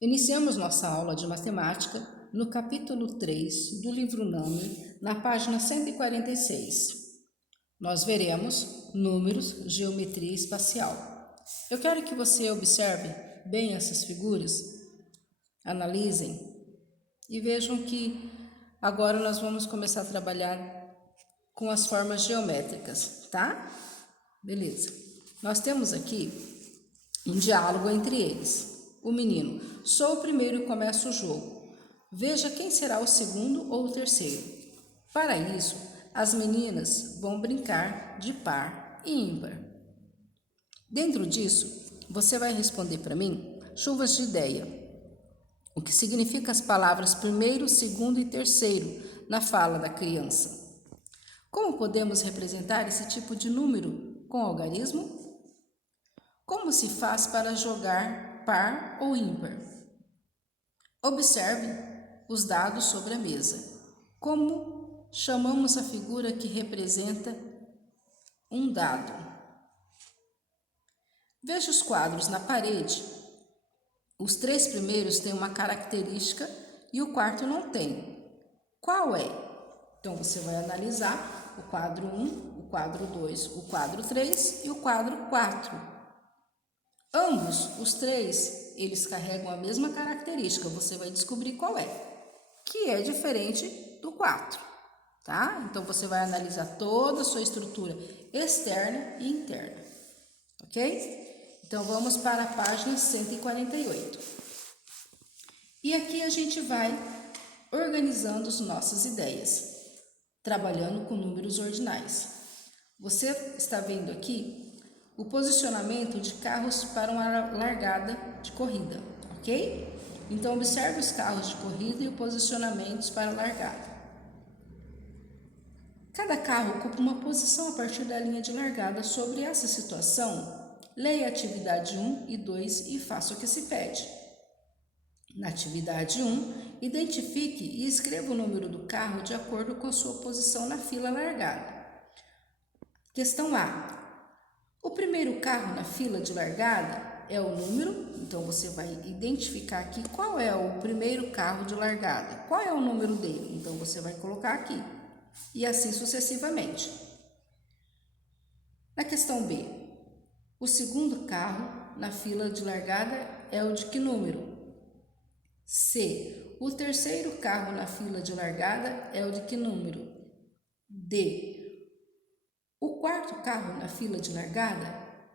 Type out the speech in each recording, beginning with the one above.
Iniciamos nossa aula de matemática no capítulo 3 do livro Nome, na página 146. Nós veremos números, geometria espacial. Eu quero que você observe bem essas figuras, analisem e vejam que agora nós vamos começar a trabalhar com as formas geométricas, tá? Beleza. Nós temos aqui um diálogo entre eles. O menino: sou o primeiro e começo o jogo. Veja quem será o segundo ou o terceiro. Para isso, as meninas vão brincar de par e ímpar. Dentro disso, você vai responder para mim chuvas de ideia. O que significa as palavras primeiro, segundo e terceiro na fala da criança? Como podemos representar esse tipo de número com algarismo? Como se faz para jogar par ou ímpar? Observe os dados sobre a mesa. Como chamamos a figura que representa um dado? Veja os quadros na parede. Os 3 primeiros têm uma característica e o quarto não tem. Qual é? Então, você vai analisar o quadro 1, o quadro 2, o quadro 3 e o quadro 4. Ambos, os 3, eles carregam a mesma característica. Você vai descobrir qual é, que é diferente do 4, tá? Então, você vai analisar toda a sua estrutura externa e interna, ok? Então, vamos para a página 148. E aqui a gente vai organizando as nossas ideias, trabalhando com números ordinais. Você está vendo aqui o posicionamento de carros para uma largada de corrida, ok? Então, observe os carros de corrida e os posicionamentos para a largada. Cada carro ocupa uma posição a partir da linha de largada. Sobre essa situação, leia a atividade 1 e 2 e faça o que se pede. Na atividade 1, identifique e escreva o número do carro de acordo com a sua posição na fila largada. Questão A. O primeiro carro na fila de largada é o número, então você vai identificar aqui qual é o primeiro carro de largada. Qual é o número dele? Então você vai colocar aqui. E assim sucessivamente. Na questão B, o segundo carro na fila de largada é o de que número? C, o terceiro carro na fila de largada é o de que número? D, o quarto carro na fila de largada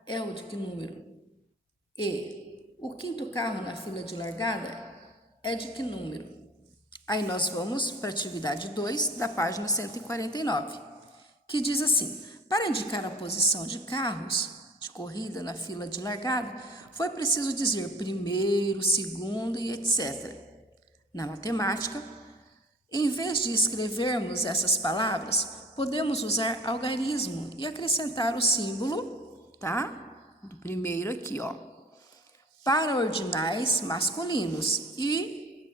é o de que número? E, o quinto carro na fila de largada é de que número? Aí nós vamos para a atividade 2 da página 149, que diz assim: para indicar a posição de carros de corrida na fila de largada, foi preciso dizer primeiro, segundo e etc. Na matemática, em vez de escrevermos essas palavras, podemos usar algarismo e acrescentar o símbolo, tá? Do primeiro aqui, ó, para ordinais masculinos e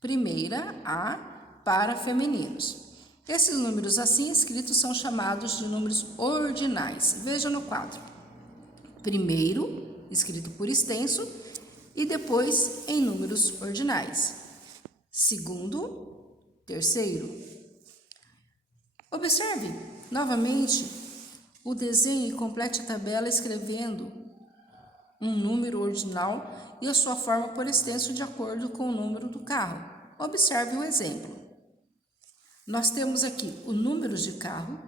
primeira A para femininos. Esses números assim escritos são chamados de números ordinais. Veja no quadro. Primeiro, escrito por extenso, e depois em números ordinais. Segundo, terceiro. Observe novamente o desenho e complete a tabela escrevendo um número ordinal e a sua forma por extenso de acordo com o número do carro. Observe o exemplo. Nós temos aqui o número de carro,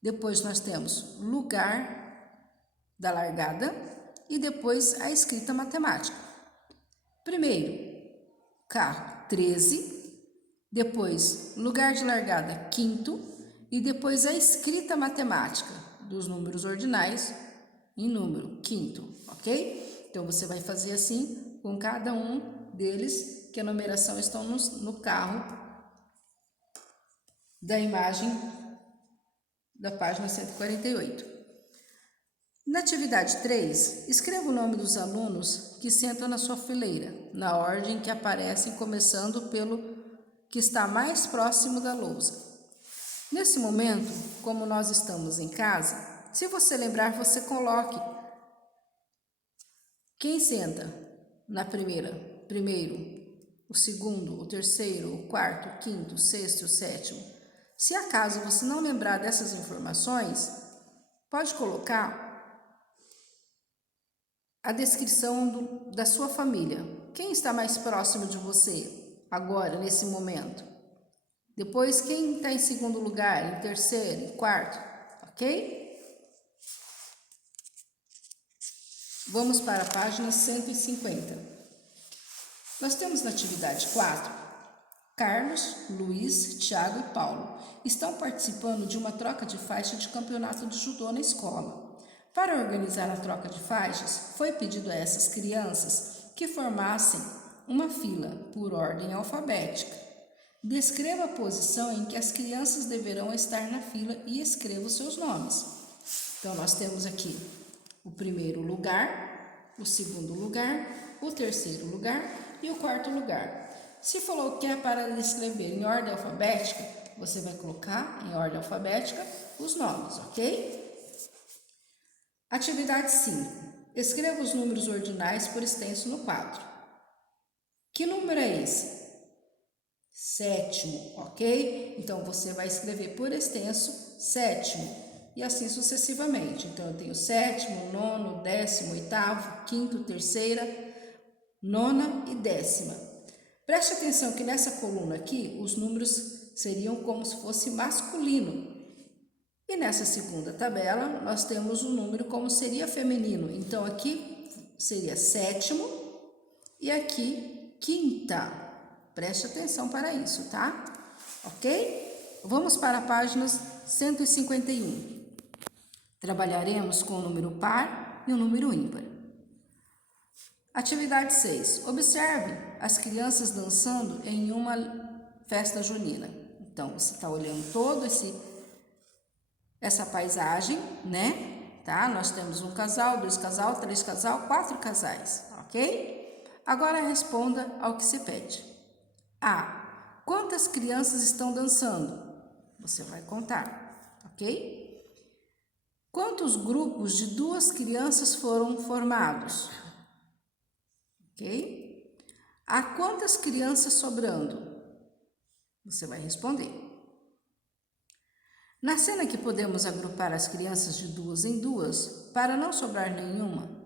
depois nós temos lugar da largada e depois a escrita matemática. Primeiro, carro 13, depois lugar de largada quinto e depois a escrita matemática dos números ordinais em número quinto, ok? Então você vai fazer assim com cada um deles, que a numeração estão no carro da imagem da página 148. Na atividade 3, escreva o nome dos alunos que sentam na sua fileira, na ordem que aparecem, começando pelo que está mais próximo da lousa. Nesse momento, como nós estamos em casa, se você lembrar, você coloque quem senta na primeiro, o segundo, o terceiro, o quarto, o quinto, o sexto e o sétimo. Se acaso você não lembrar dessas informações, pode colocar a descrição da sua família. Quem está mais próximo de você agora, nesse momento? Depois, quem está em segundo lugar, em terceiro, em quarto, ok? Vamos para a página 150. Nós temos na atividade 4, Carlos, Luiz, Tiago e Paulo estão participando de uma troca de faixa de campeonato de judô na escola. Para organizar a troca de faixas, foi pedido a essas crianças que formassem uma fila por ordem alfabética. Descreva a posição em que as crianças deverão estar na fila e escreva os seus nomes. Então, nós temos aqui o primeiro lugar, o segundo lugar, o terceiro lugar e o quarto lugar. Se falou que é para escrever em ordem alfabética, você vai colocar em ordem alfabética os nomes, ok? Atividade 5. Escreva os números ordinais por extenso no quadro. Que número é esse? 7º, ok? Então, você vai escrever por extenso 7º e assim sucessivamente. Então, eu tenho 7º, 9º, 10º, 8º, 5º, 3ª, 9ª e 10ª. Preste atenção que nessa coluna aqui, os números seriam como se fosse masculino. E nessa segunda tabela, nós temos o número como seria feminino. Então, aqui seria 7º e aqui 5ª. Preste atenção para isso, tá? Ok? Vamos para a página 151. Trabalharemos com o número par e o número ímpar. Atividade 6. Observe as crianças dançando em uma festa junina. Então, você está olhando todo essa paisagem, né? Tá? Nós temos um casal, 2 casal, 3 casal, 4 casais, ok? Agora responda ao que se pede. A. Quantas crianças estão dançando? Você vai contar, ok? Quantos grupos de 2 crianças foram formados? Ok? Há quantas crianças sobrando? Você vai responder. Na cena que podemos agrupar as crianças de 2 em 2, para não sobrar nenhuma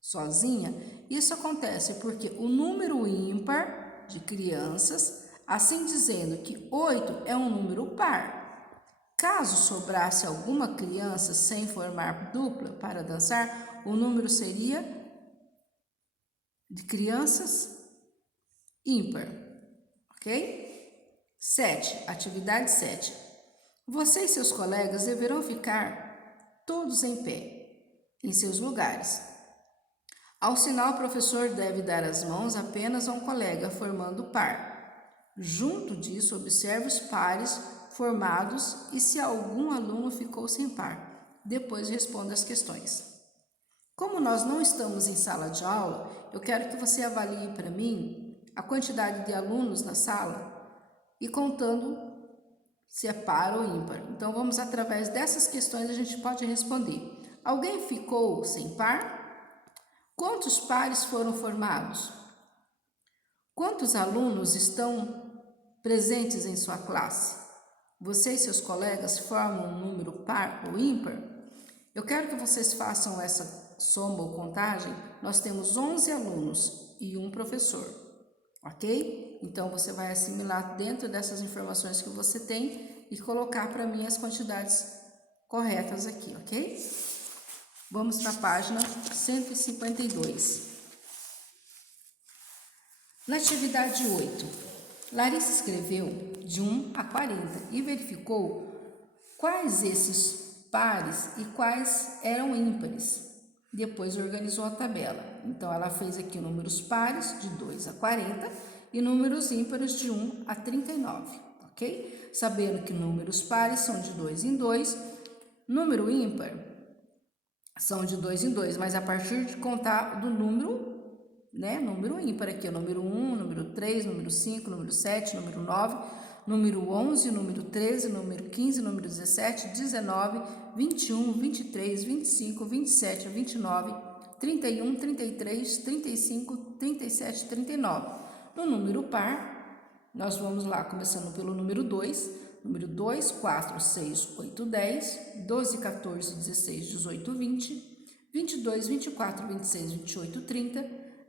sozinha, isso acontece porque o número ímpar de crianças, assim dizendo que 8 é um número par. Caso sobrasse alguma criança sem formar dupla para dançar, o número seria de crianças ímpar, ok? 7, atividade 7. Você e seus colegas deverão ficar todos em pé, em seus lugares. Ao sinal, o professor deve dar as mãos apenas a um colega, formando par. Junto disso, observe os pares formados e se algum aluno ficou sem par. Depois responda as questões. Como nós não estamos em sala de aula, eu quero que você avalie para mim a quantidade de alunos na sala e contando se é par ou ímpar. Então, vamos através dessas questões a gente pode responder. Alguém ficou sem par? Quantos pares foram formados? Quantos alunos estão presentes em sua classe? Você e seus colegas formam um número par ou ímpar? Eu quero que vocês façam essa soma ou contagem. Nós temos 11 alunos e um professor, ok? Então, você vai assimilar dentro dessas informações que você tem e colocar para mim as quantidades corretas aqui, ok? Vamos para a página 152. Na atividade 8, Larissa escreveu de 1 a 40 e verificou quais esses pares e quais eram ímpares. Depois organizou a tabela. Então, ela fez aqui números pares de 2 a 40 e números ímpares de 1 a 39, ok? Sabendo que números pares são de 2 em 2, número ímpar são de 2 em 2, mas a partir de contar do número, né? Número ímpar aqui, o número 1, número 3, número 5, número 7, número 9, número 11, número 13, número 15, número 17, 19, 21, 23, 25, 27, 29, 31, 33, 35, 37, 39. No número par, nós vamos lá, começando pelo número 2. Número 2, 4, 6, 8, 10, 12, 14, 16, 18, 20, 22, 24, 26, 28, 30,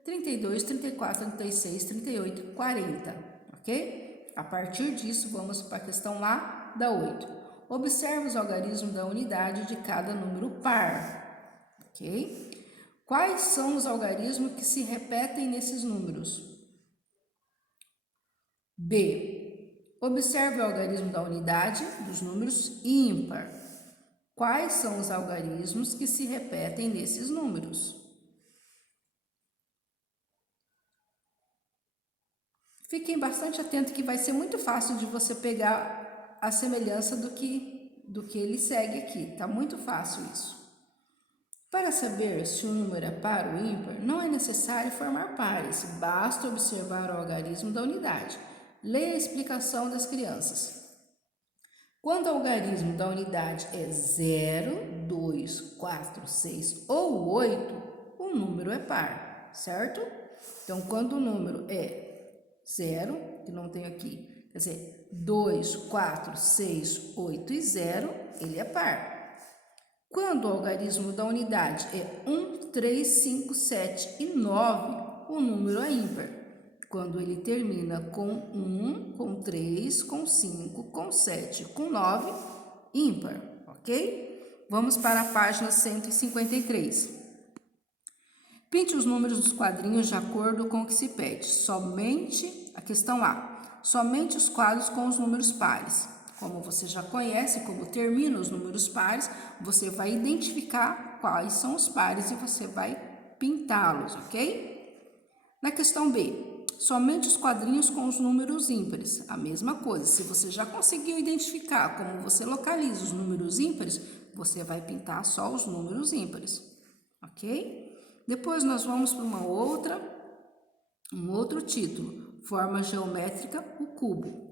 32, 34, 36, 38, 40, ok? A partir disso, vamos para a questão lá da 8. Observe os algarismos da unidade de cada número par, ok? Quais são os algarismos que se repetem nesses números? B. Observe o algarismo da unidade dos números ímpar. Quais são os algarismos que se repetem nesses números? Fiquem bastante atentos que vai ser muito fácil de você pegar a semelhança do que ele segue aqui. Tá muito fácil isso. Para saber se o número é par ou ímpar, não é necessário formar pares, basta observar o algarismo da unidade. Leia a explicação das crianças. Quando o algarismo da unidade é 0, 2, 4, 6 ou 8, o número é par, certo? Então, quando o número é 0, que não tem aqui, quer dizer, 2, 4, 6, 8 e 0, ele é par. Quando o algarismo da unidade é 1, 3, 5, 7 e 9, o número é ímpar. Quando ele termina com 1, com 3, com 5, com 7, com 9, ímpar, ok? Vamos para a página 153. Pinte os números dos quadrinhos de acordo com o que se pede. Somente, a questão A, somente os quadros com os números pares. Como você já conhece, como termina os números pares, você vai identificar quais são os pares e você vai pintá-los, ok? Na questão B, somente os quadrinhos com os números ímpares. A mesma coisa, se você já conseguiu identificar como você localiza os números ímpares, você vai pintar só os números ímpares, ok? Depois nós vamos para um outro título, forma geométrica, o cubo.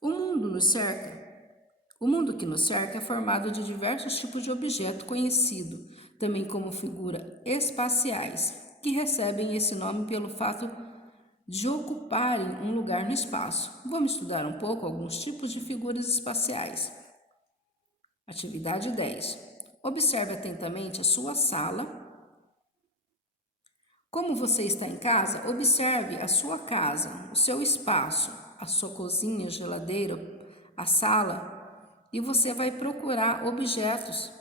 O mundo que nos cerca é formado de diversos tipos de objeto conhecido, também como figuras espaciais, que recebem esse nome pelo fato de ocuparem um lugar no espaço. Vamos estudar um pouco alguns tipos de figuras espaciais. Atividade 10. Observe atentamente a sua sala. Como você está em casa, observe a sua casa, o seu espaço, a sua cozinha, geladeira, a sala, e você vai procurar objetos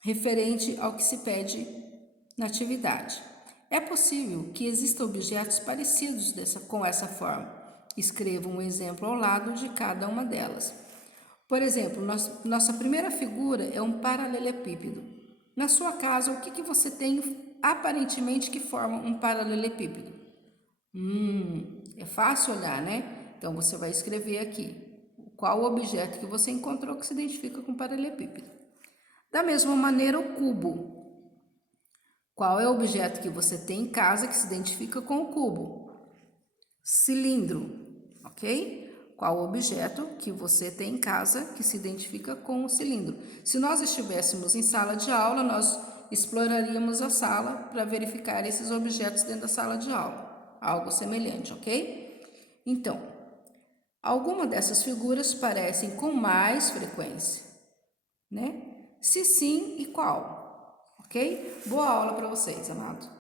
referente ao que se pede na atividade. É possível que existam objetos parecidos com essa forma. Escreva um exemplo ao lado de cada uma delas. Por exemplo, nossa primeira figura é um paralelepípedo. Na sua casa, o que você tem aparentemente que forma um paralelepípedo? É fácil olhar, né? Então, você vai escrever aqui qual o objeto que você encontrou que se identifica com paralelepípedo. Da mesma maneira, o cubo. Qual é o objeto que você tem em casa que se identifica com o cubo? Cilindro, ok? Qual o objeto que você tem em casa que se identifica com o cilindro? Se nós estivéssemos em sala de aula, nós exploraríamos a sala para verificar esses objetos dentro da sala de aula. Algo semelhante, ok? Então, algumas dessas figuras parecem com mais frequência, né? Se sim, e qual? Ok? Boa aula para vocês, amado.